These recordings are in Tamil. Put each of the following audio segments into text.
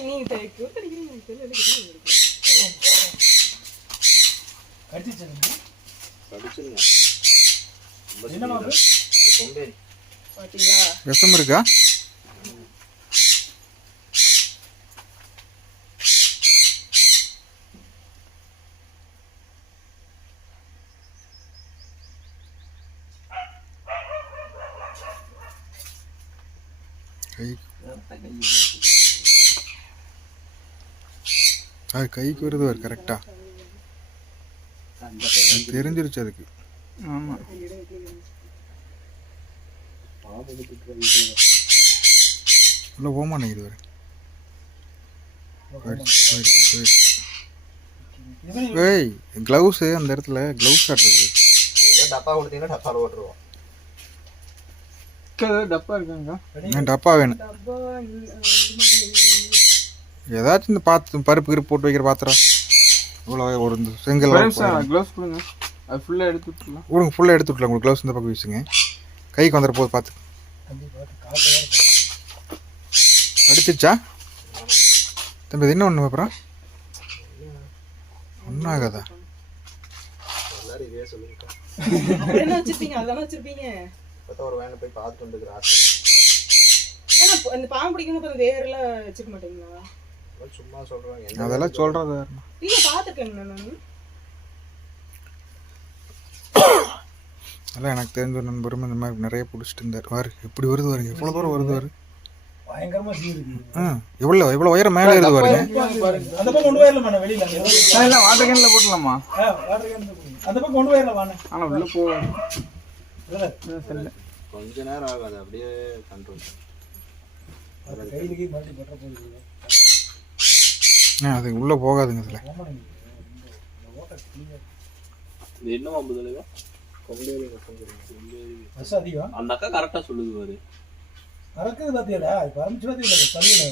நீ தேக்கு அடிக்கிறீங்க தெரியல அடிக்கிறீங்க கடிச்சிச்சு படிச்சிருங்க ரொம்ப என்ன மாப்பு? அது கொம்பேறி பாத்தீங்களா? விஷம் இருக்கா? கை அது கைக்கு வருது ஒரு கரெக்டா அந்த கை தெரிஞ்சிருச்சு அதுக்கு. ஆமாம் வேறு போயிடுச்சு போயிடுச்சு போயிடுச்சு இவன் ஏய் க்ளவுஸு அந்த இடத்துல க்ளவுஸ் ஆட்டுறது ஏதோ டப்பா கொடுத்தீங்கன்னா டப்பால ஓட்டுருவோம் டப்பா இருக்காங்க. டப்பா வேணும்? ஏதாச்சும் இந்த பாத்து பருப்பு கிருப்பு போட்டு வைக்கிற பாத்திரம். இவ்வளோ ஒரு இந்த செங்கல் க்ளவுஸ் கொடுங்க. அது ஃபுல்லாக எடுத்து விட்டுலாம் கொடுங்க ஃபுல்லாக எடுத்து விட்லாம் உங்களுக்கு க்ளவுஸ் இந்த பக்கம் வீசுங்க கைக்கு வந்துட போது பார்த்து பார்த்து. அடிச்சிச்சா தம்பி இது என்ன ஒன்று அப்புறம்? ஒன்றும் ஆகாதா? என்ன வச்சிருப்பீங்க? அதெல்லாம் வச்சிருப்பீங்க. இப்பதான் ஒரு வேனை போய் பார்த்துட்டு வந்துருக்கிற பாம்பு பிடிக்கும் போது வேர்லாம் வச்சுக்க மாட்டீங்களா? சும்மா சொல்றாங்க. அதெல்லாம் வேலை சொல்கிறது இல்ல பாத்துருக்கேங்க நான் அதெல்லாம் எனக்கு தெரிஞ்ச ஒரு நண்பரும் இந்த மாதிரி நிறைய பிடிச்சிட்டு இருந்தார். வாரு எப்படி வருது பாருங்க. எவ்வளோ தூரம் வருது வாரு பயங்கரமா சீ இருக்கு. ஆ எவ்வளோ எவ்வளோ உயரம் மேலே ஏறுது பாருங்க. பாருங்க. அந்த பக்கம் கொண்டு போயிடலாம் வேணா வெளியில. அங்க எவ்வளவு- இல்லை வாட்டர் கேனில் போட்டலாமா ஆ, water can இருக்கு. அந்த பக்கம் கொண்டு போயிடலாம் வாண்ணே. ஆனால் உள்ளே செல்ல. கொஞ்ச நேரம் ஆகாது அப்படியே கண்ட்ரோல் அது கையில கீழ மாட்டி பற்ற போகுது ஆ அது உள்ளே போகாதுங்க இதில். இது என்ன மாம்பு தலைவா பஸ் அதிகம்? அந்த அக்கா கரெக்டா சொல்லுது பாரு. பறக்குது ஆரம்பிச்சு பாத்தீங்களா சரியில்லை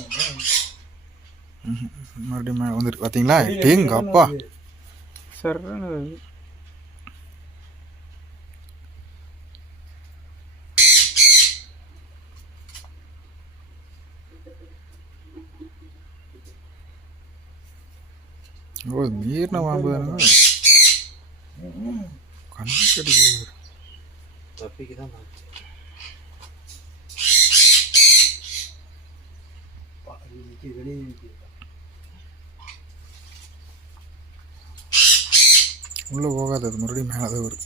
மறுபடியும் வந்துருக்கு. பார்த்தீங்களா டேங்க அப்பா. சரின்னு ஓ மீறின பாம்பு தானே? கண்ணு கடிக்குது தப்பிக்கு தான். உள்ளே போகாது அது மறுபடியும் மேலே தான் வரும்.